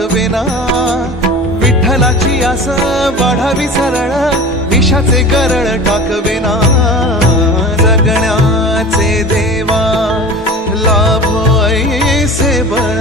दाखवेना, विठ्ठलाची आस वाढावी सरळ, विषाचे गरळ टाकवेना, जगण्याचे देवा लाभो ऐसे बळ,